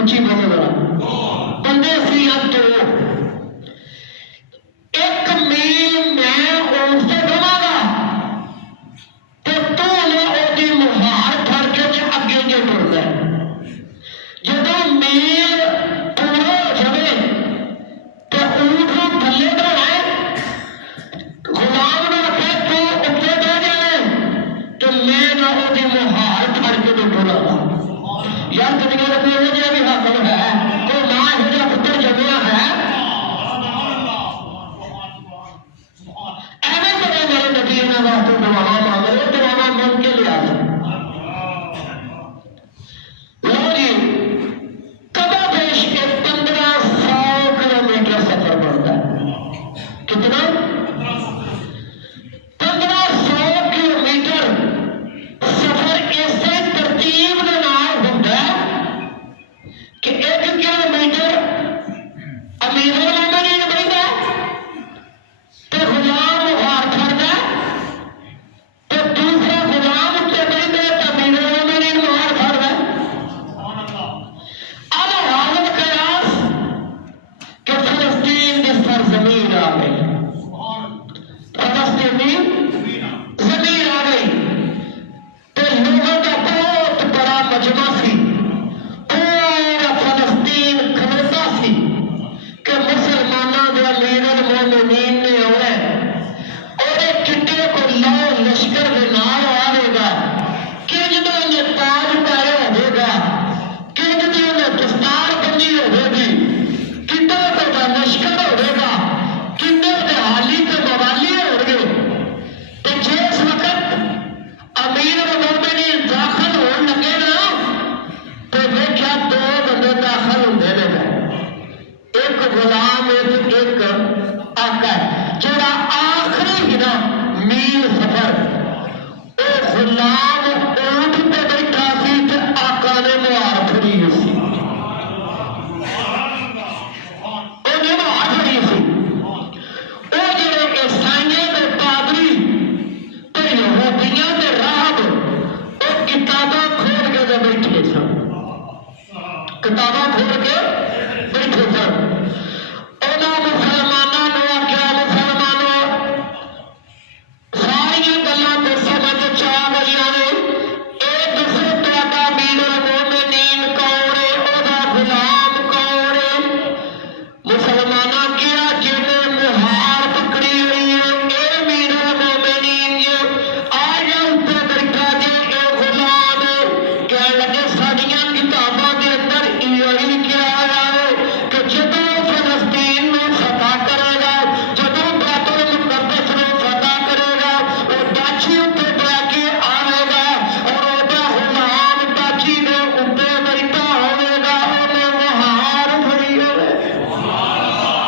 उच्ची बोलो जरा। बंदे सी अब तो एक मील मैं उससे बनागा तो तू ने ओदी मुहार फड़ के ते अगे जे टुरदा जदों मील पूरा हो जावे ते ऊंट नूं थल्ले धोना गुलाम ने रखे तू उत्ते बह जाए तो मैं ना ओदी मुहार फड़ के ते टुरागा। यार दुनिया में कोई जो भी हाकम है कोई मां है जो पुत्र जमिया है ऐसे बड़े बड़े नबी ने वास्ते दुआ मांग रहे दुआ मांग के लिया लो जी कदा देश के 1500 किलोमीटर सफर पड़ता है। कितना 1500 किलोमीटर सफर ऐसे तरतीब के नाल होता है कि 1 किलोमीटर अमीर मोमिनीन बैठा तो गुलाम मुहार फड़दा तो दूसरा गुलाम उत्ते बैठे तो अमीर मोमिनीन मुहार फड़दा। अब हालत कयास कि फलस्तीन की सरजमीन आ गई, फलस्तीनी जमीन आ गई तो लोगों का बहुत बड़ा मजमा सी पूरा फलस्तीन खलोता सी कि मुसलमानों के अमीर मोमिनीन ने आना और एक चिट्टे को लाओ लश्कर के नाल आवेगा कि जो उन्हें ताज पाया होगा कि जो उन्हें दस्तार बंदी होगी कितने का लश्कर होगा कितने के हाली के मवाली होंगे तो जिस वक्त अमीर मोमिनीन दाखिल होने लगे ना तो देखा 2 बंदे दाखिल होंगे ने एक गुलाम एक आका जोड़ा आखिरी ही ना मील सफर वो गुलाम ऊंट पे बैठा सी ते आका ने मुहार फड़ी सी उन्हें मुहार फड़ी सी वो जेड़े ईसाइयों के पादरी ते यहूदियों के राहब वो किताबां खोल के बैठे सन, किताबां खोल के